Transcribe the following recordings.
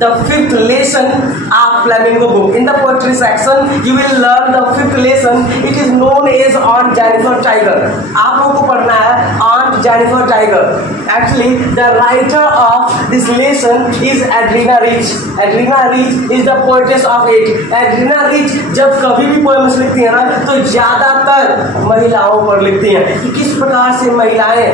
the fifth lesson of Flamingo book. In the poetry section, you will learn the fifth lesson. It is known as Aunt Jennifer Tiger. आप लोगों को पढ़ना है Aunt Jennifer Tiger. Actually, the writer of this lesson is Adriana Rich. Adriana Rich is the poetess of it. Adriana Rich जब कभी भी poems लिखती है ना तो ज्यादातर महिलाओं पर लिखती हैं कि किस प्रकार से महिलाएं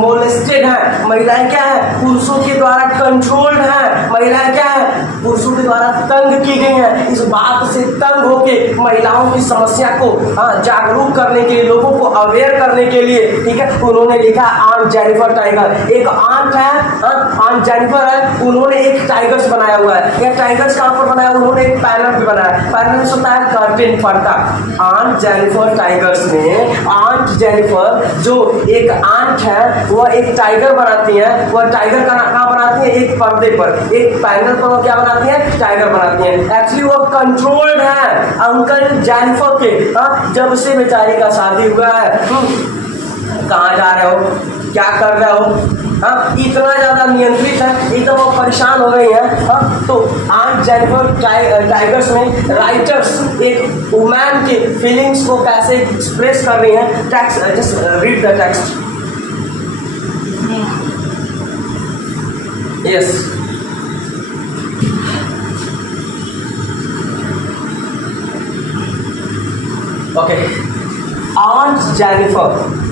मोलेस्टेड हैं, महिलाएं क्या है पुरुषों के द्वारा कंट्रोल्ड हैं, महिलाएं क्या है पुरुषों के द्वारा तंग की गई हैं। इस बात से तंग होके महिलाओं की समस्या को जागरूक करने के लिए, लोगों को अवेयर करने के लिए, ठीक है, उन्होंने लिखा आंट जेनिफर टाइगर। एक आंट है, आंट जेनिफर है, उन्होंने एक टाइगर्स बनाया हुआ है। यह टाइगर्स कहाँ पर बनाया, उन्होंने एक पैनल भी बनाया। पैनल से होता है कर्टेन पर्दा। आंट जेनिफर टाइगर्स में आंट जेनिफर जो एक आंट है वह एक टाइगर बनाती है। वह टाइगर का कहाँ बनाती है, एक पर्दे पर, एक पैनल पर वो क्या बनाती है, टाइगर बनाती है। एक्चुअली वो कंट्रोल्ड है अंकल जेनिफर के। जब से बेचारी का शादी हुआ है, कहाँ जा रहे हो, क्या कर रहे हो, इतना ज्यादा नियंत्रित है, एकदम वो परेशान हो गई है। तो आंट जेनिफर टाइगर्स में राइटर्स एक वुमन के फीलिंग्स को कैसे एक्सप्रेस कर रही हैं। Text, just read the text. Yes, okay. Aunt Jennifer,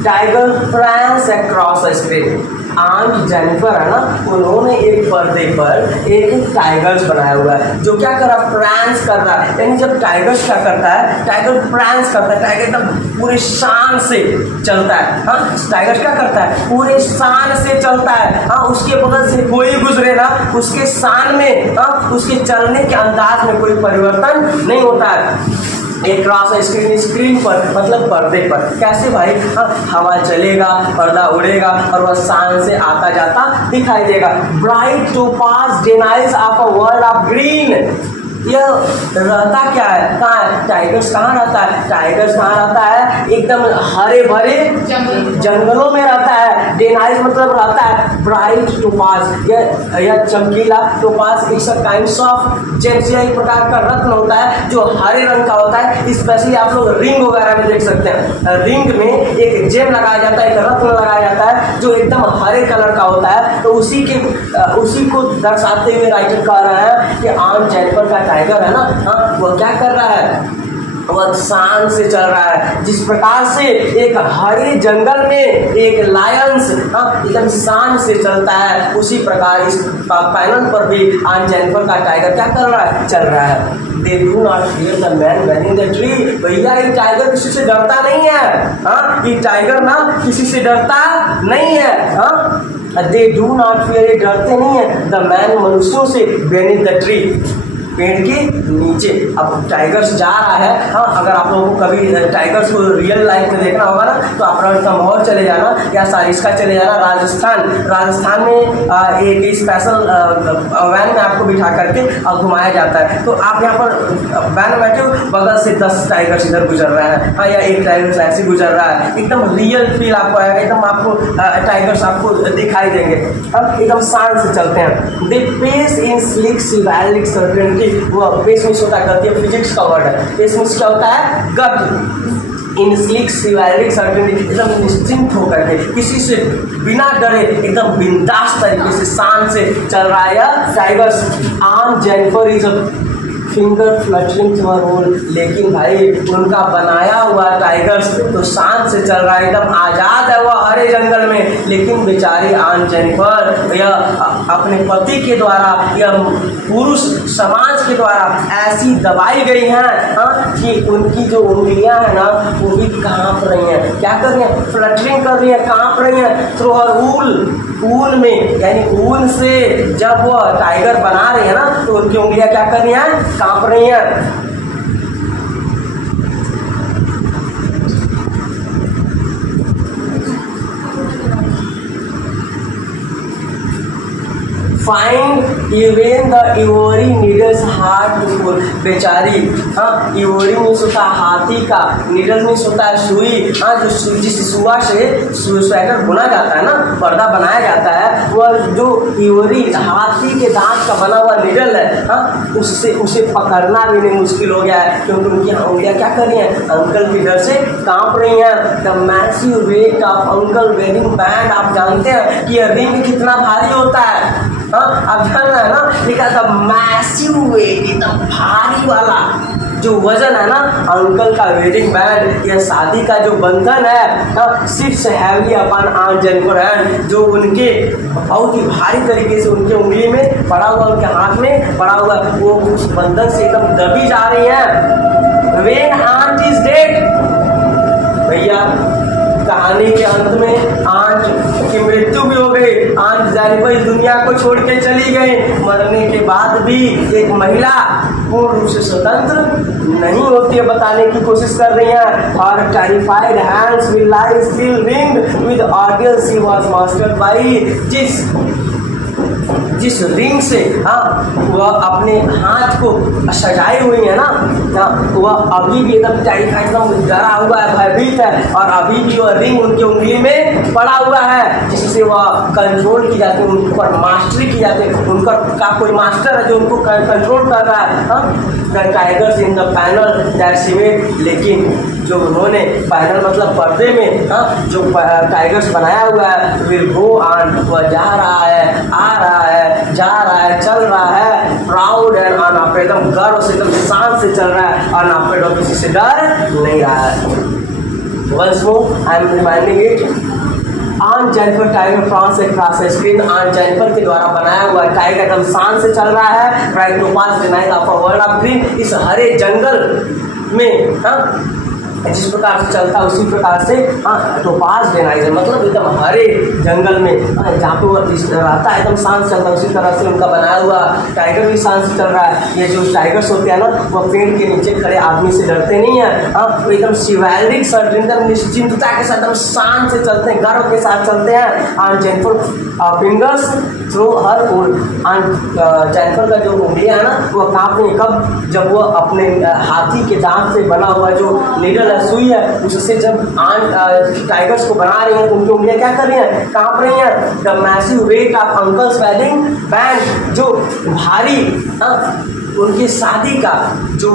tiger prance across the screen. Aunt Jennifer है ना, उन्होंने एक पर्दे पर एक टाइगर्स बनाया हुआ है जो क्या कर रहा है, प्रैंस कर रहा है। यानी जब टाइगर्स क्या करता है, टाइगर प्रैंस करता है, टाइगर एकदम पूरे शान से चलता है। टाइगर क्या करता है, पूरे शान से चलता है। उसके बगल से कोई गुजरे ना, उसके शान में, उसके चलने के अंदाज में कोई परिवर्तन नहीं होता है। एक क्रॉस स्क्रीन, स्क्रीन पर मतलब पर्दे पर। कैसे भाई, हवा चलेगा, पर्दा उड़ेगा और वह शान से आता जाता दिखाई देगा। Bright topaz denizens of a world of green. यह रहता क्या है, कहाँ है, टाइगर्स कहाँ रहता है, टाइगर्स कहाँ रहता है, एकदम हरे भरे जंगलों में रहता है। डेनाइज मतलब रहता है ब्राइट टोपाज, यह चमकीला। Topaz it's a kinds of James, एक प्रकार का रत्न होता है जो हरे रंग का होता है। स्पेशली आप लोग रिंग वगैरह में देख सकते हैं, रिंग में एक जेम लगाया जाता है, एक रत्न लगाया जाता है जो एकदम हरे कलर का होता है। तो उसी को दर्शाते हुए राइटर कह रहा है कि आंट जेनिफर का टाइगर है ना, वो क्या कर रहा है, वह शान से चल रहा है। जिस प्रकार से एक हरे जंगल में एक लायंस एकदम शान से चलता है, उसी प्रकार इस पैनल पर भी आंट जेनिफर का टाइगर क्या कर रहा है, चल रहा है। They do not fear the man beneath the tree। भैया ये टाइगर किसी से डरता नहीं है, ये टाइगर ना किसी से डरता नहीं है। They do not fear, ये डरते नहीं है द मैन, मनुष्यों से, beneath the tree, पेड़ के नीचे। अब टाइगर्स जा रहा है, अगर आप लोगों को कभी टाइगर्स को रियल लाइफ में देखना होगा ना तो आप लाहौर चले जाना या सारिस्का चले जाना, राजस्थान में एक स्पेशल वैन में आपको बिठा करके घुमाया जाता है। तो आप यहाँ पर वैन में बैठे हो, बगल से 10 टाइगर्स इधर गुजर रहे हैं, या एक टाइगर ऐसे गुजर रहा है, एकदम रियल फील आपको आएगा, एकदम आपको टाइगर्स आपको दिखाई देंगे, एकदम शान से चलते हैं। They pace in sleek chivalric certainty. वो पेस मीन्स होता है गति, फिजिक्स का वर्ड है। पेस मीन्स क्या होता है, गति। इन स्लिक सिवालिक सर्टेनिटी, एकदम निश्चिंत होकर के, किसी से बिना डरे, एकदम बिंदास तरीके से शान से चल रहा है tigers. Aunt Jennifer is finger fluttering to her role. लेकिन भाई उनका बनाया हुआ टाइगर्स तो शान से चल रहा है, एकदम आज़ाद है वह हरे जंगल में। लेकिन बेचारी आंट जेनिफर यह अपने पति के द्वारा, यह पुरुष समाज के द्वारा ऐसी दबाई गई हैं कि उनकी जो उंगलियां हैं ना वो भी कांप रही हैं। क्या कर रही हैं, फ्लटरिंग कर रही हैं, कांप रही हैं थ्रू हर ऊल में, यानी ऊन से जब वो टाइगर बना रही है ना तो उनकी उंगलियां क्या कर रही हैं, कांप रही हैं। Find even the ivory needles hard to pull. बेचारी, हाँ, इवोरी मीन्स होता है हाथी का, नीडल मीन्स होता है सुई, हाँ, जो जिस सुआ से स्वेटर बुना जाता है ना, पर्दा बनाया जाता है, वह जो इवोरी हाथी के दांत का बना हुआ नीडल है, हाँ, उससे उसे पकड़ना भी नहीं मुश्किल हो गया है, क्योंकि उनकी उंगलियां क्या कर रही हैं, अंकल के डर से कांप रही हैं। The massive weight of uncle wedding band, आप जानते हैं कि यह रिंग कितना भारी होता है, हाँ, आप जान रहे हैं ना, लिखा था मैसिव वेट, एकदम भारी वाला जो वजन है ना अंकल का वेडिंग बैंड, यह शादी का जो बंधन है, सिर्फ हैवी अपन आंट जेनिफर हैंड, जो उनके बहुत ही भारी तरीके से उनके उंगली में पड़ा हुआ, उनके हाथ में पड़ा हुआ, वो उस बंधन से एकदम दबी जा रही है। व्हेन आंट इज डेड, भैया कहानी के अंत में आंट की मृत्यु भी हो गई, आंट जेनिफर इस दुनिया को छोड़ के चली गई। मरने के बाद भी एक महिला पूर्ण रूप से स्वतंत्र नहीं होती है, बताने की कोशिश कर रही है। और terrified hands will lie still ringed with audience he was mastered by, जिस रिंग से, हाँ, वह अपने हाथ को सजाई हुई है ना, हाँ, वह अभी भी एकदम टेरिफाइड, एकदम डरा हुआ है, भयभीत है, और अभी भी वह रिंग उनकी उंगली में पड़ा हुआ है, जिससे वह कंट्रोल की जाती है, उन पर मास्टरी की जाती है, उनका का कोई मास्टर है जो उनको कंट्रोल कर रहा है। हाँ, the tigers in the panel that cement, लेकिन जो उन्होंने पैनल मतलब पर्दे में, हाँ, जो टाइगर्स बनाया हुआ है, विल गो ऑन, वह जा रहा है, आ रहा है, जा रहा है, चल रहा है, प्राउड एंड अनअफ्रेड, एकदम गर्व से, एकदम शान से चल रहा है, अनअफ्रेड, और किसी से डर नहीं रहा है। Once more, I am reminding it, aunt Jennifer tiger prance across screen, aunt Jennifer के द्वारा बनाया हुआ टाइगर एकदम शान से चल रहा है, right to pass denied of a world of green, इस हरे जंगल में, हाँ, जिस प्रकार से चलता है उसी प्रकार से, हाँ, तो पास डिनाइज, मतलब एकदम हरे जंगल में, जहाँ पे वो रहता है एकदम शांत चलता है, उसी तरह से उनका बनाया हुआ टाइगर भी शांत से चल रहा है। ये जो टाइगर्स होते हैं ना, वो पेड़ के नीचे खड़े आदमी से डरते नहीं है, हाँ, वो एकदम शिवैल्डिक सर्जेंडर निश्चिंतता के साथ एकदम शांत से चलते हैं, गर्व के साथ चलते हैं। Aunt Jennifer fingers through her aunt Jennifer का जो उंगलियां है ना, वो कांप रही, कब, जब वो अपने हाथी के दांत से बना हुआ जो नीडल सुई है, उससे जब आंट टाइगर्स को बना रही हैं, तो उनकी उंगलियां क्या कर रही हैं, कांप रही हैं। The massive weight of uncles wedding band, जो भारी, हाँ, उनकी शादी का जो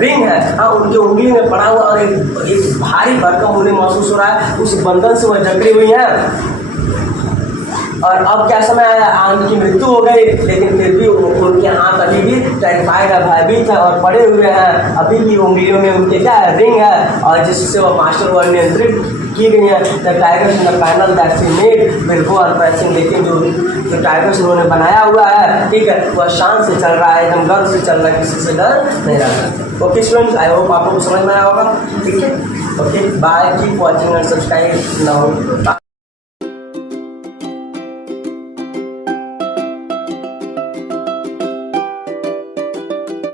रिंग है, हाँ, उनकी उंगली में पड़ा हुआ, और एक भारी भरकम उन्हें महसूस हो रहा है, उस बंधन से वह जकड़ी हुई है। और अब क्या समय आया, आंट की मृत्यु हो गई, लेकिन फिर भी उनके हाथ अभी भी टेरिफाइड है, भयभीत है, और पड़े हुए हैं, अभी भी उंगलियों में उनके क्या है, रिंग है, और जिससे वह मास्टर वर्ड नियंत्रित की गई है। The tigers in the panel that she made will go on pressing, लेकिन जो टाइगर्स उन्होंने बनाया हुआ है, ठीक है, वह शान से चल रहा है, एकदम गर्व से चल रहा है, किसी से डर नहीं रहा। ओके स्टूडेंट्स, आई होप आपको समझ में आया होगा, ठीक है। Okay, bye, keep watching and subscribe now.